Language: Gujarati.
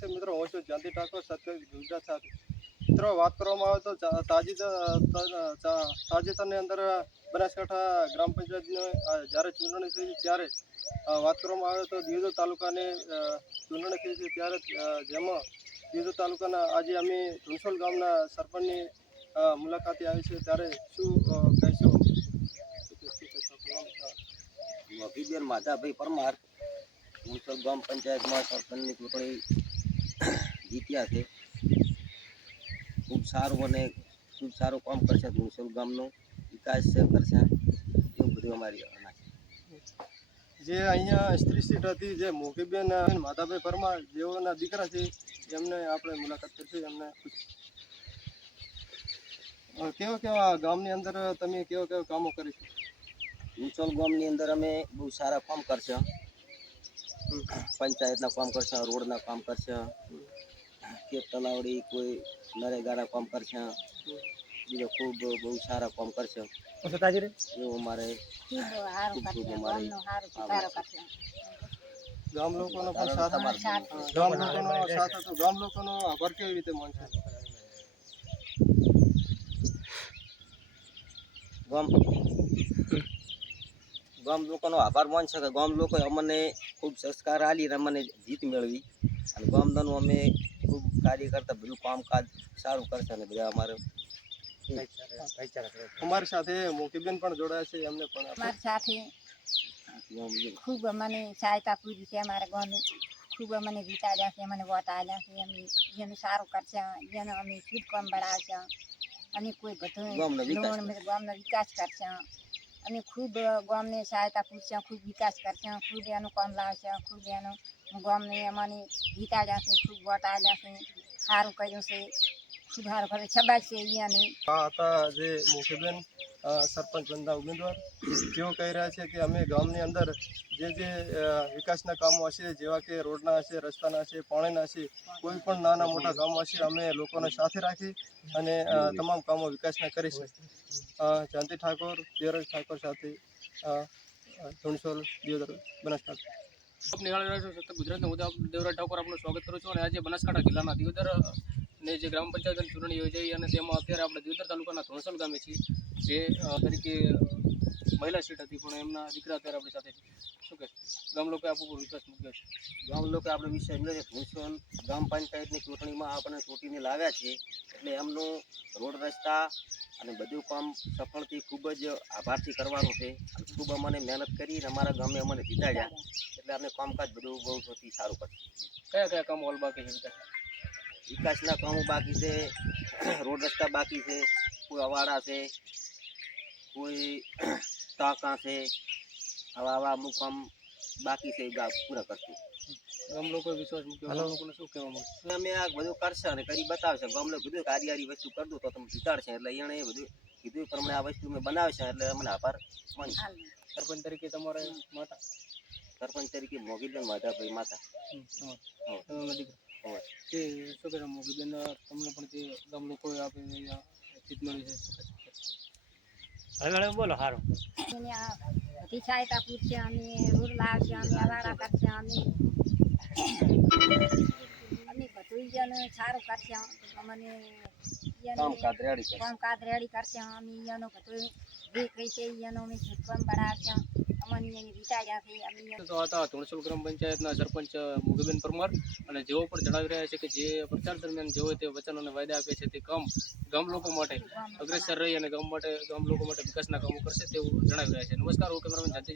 દર્શક મિત્રો, હું છું જયંતિ ઠાકોર, સત્ય ગુજરાત સાથે. મિત્રો, વાત કરવામાં આવે તો તાજેતરની અંદર બનાસકાંઠા ગ્રામ પંચાયતની જ્યારે ચૂંટણી થઈ ત્યારે વાત કરવામાં આવે તો દિયોદર તાલુકાની ચૂંટણી થઈ છે ત્યારે જેમાં દિયોદર તાલુકાના આજે અમે ધુણસોલ ગામના સરપંચની મુલાકાતે આવી છે ત્યારે શું કહીશું? મોગીબેન માધાભાઈ પરમાર ધુણસોલ ગામ પંચાયતમાં સરપંચની ચૂંટણી જીત્યા છે. ખૂબ સારું અને ખૂબ સારું કામ કરશે. ધુણસોલ ગામનો વિકાસ કરશે, એવું બધું અમારી આશા છે. જે અહીંયા સ્ત્રી સીટ હતી, જે મોગીબેન માધાભાઈ પરમાર જેઓના દીકરા છે, એમને આપણે મુલાકાત કરીશું. એમને કેવા ગામની અંદર તમે કેવા કામો કરીશું? ધુણસોલ ગામની અંદર અમે બહુ સારા કામ કરશે. પંચાયતના કામ કરશે, રોડના કામ કરશે, ખેત તલાવડી કોઈ નરેગાના કામ કરશે, બીજો ખૂબ બહુ સારા કામ કરશે. એવું અમારે ગામ લોકોનો પણ સાથ હતો. ગામ લોકોનો આભાર કેવી રીતે માનશે? ગામ લોકોનો આભાર માનશે કે ગામ લોકોએ અમને ખૂબ સંસ્કાર આલીને અમને જીત મેળવી, અને ગામદાનું અમે ખૂબ કાર્ય કરતા બધું કામકાજ સારું કરશે. અને બધા અમારી સાથે મોગીબેન પણ જોડાયા છે, એમને પણ અમારી સાથે ખૂબ અમને સહાયતા પૂરી છે. અમારા ગામે ખૂબ અમને જીતાડ્યા છે, અમને વોટ આવ્યા છે. અમે જેનું સારું કરશે, જેનું અમે શુદ્ધ કામ બનાવશે, અને કોઈ બધું ગામનો વિકાસ કરશે, અને ખૂબ ગામને સહાયતા પૂરશે, ખૂબ વિકાસ કરશે, ખૂબ એનું કામ લાવશે, ખૂબ એનું ગામને અમને જીતાડ્યા છે, ખૂબ વોટ આવ્યા છે, સારું કર્યું છે, ખૂબ સારું કરે છબાઈ છે. અહીંયાની આ હતા જે મોગીબેન સરપંચ બનતા ઉમેદવાર, જેઓ કહી રહ્યા છે કે અમે ગામની અંદર જે વિકાસના કામો હશે, જેવા કે રોડના હશે, રસ્તાના હશે, પાણીના હશે, કોઈ પણ નાના મોટા કામો હશે, અમે લોકોને સાથે રાખી અને તમામ કામો વિકાસના કરીશું. જયંતિ ઠાકોર, ધીરજ ઠાકોર સાથે ધુણસોલ, દિયોદર, બનાસકાંઠા. ગુજરાતના હું દેવરાજ ઠાકોર આપનું સ્વાગત કરું છું. અને આજે બનાસકાંઠા જિલ્લાના દિયોદર ને જે ગ્રામ પંચાયતની ચૂંટણી યોજાઈ, અને તેમાં અત્યારે આપણે દિયોદર તાલુકાના ધુણસોલ ગામે છીએ, જે તરીકે મહિલા સીટ હતી, પણ એમના દીકરા અત્યારે આપણી સાથે છે. શું કે ગામ લોકોએ આપણા ઉપર વિશ્વાસ મૂક્યો છે? ગામ લોકો આપણે વિશ્વાસ મળે છે. ધુણસોલ ગામ પંચાયતની ચૂંટણીમાં આપણને ચૂંટીને લાવ્યા છે, એટલે એમનું રોડ રસ્તા અને બધું કામ સફળથી ખૂબ જ આભારથી કરવાનું છે. અને ખૂબ અમને મહેનત કરીને અમારા ગામે અમને જીતાડ્યા, એટલે અમે કામકાજ બધું બહુ સૌથી સારું કરશું. કયા કામો હાલ બાકી છે? વિકાસના કામો બાકી છે, રોડ રસ્તા બાકી છે, કોઈ અવાડા છે, કોઈ ટાંકા છે, આવા અમુક કામ બાકી છે, પૂરા કરશું. ગામ લોકોએ વિશ્વાસ મૂક્યો, ગામ લોકોને શું કહેવા માંગે? અમે આ બધું કરશે અને કરી બતાવશે. ગામને બધું કાર્યવાહી વસ્તુ કરી દો તો તમે જીતાડશે, એટલે એને બધું કીધું પ્રમાણે આ વસ્તુ મેં બનાવશે, એટલે અમને આભાર માનશે. સરપંચ તરીકે તમારે માતા? સરપંચ તરીકે મોગીબેન માધાભાઈ માતા. તે શું કહે મોગીબેન, તમને પણ જે ગામ લોકોએ આપીને જીત મળી છે, શું કહે? બોલો સારું. એને આ બધી સહાયતા પૂરશે, અમે રોડ લાવશે, અમે અવાડા કરશે, અમે બધું એને સારું કરશે, અમને કામકાજ રેડી કરશે, અમે એનો બધું જે કહી છે એનો અમે કામ બનાવશે, અમને એને જીતાડ્યા છે. તો હતા ધુણસોલ ગ્રામ પંચાયતના સરપંચ મોગીબેન પરમાર, અને જેઓ પણ જણાવી રહ્યા છે કે જે પ્રચાર દરમિયાન જેઓ તે વચન અને વાયદા આપે છે, તે ગામ લોકો માટે અગ્રેસર રહી અને ગામ લોકો માટે વિકાસના કામો કરશે તેવું જણાવી રહ્યા છે. નમસ્કાર, હું કેમેરામેન જયંતિ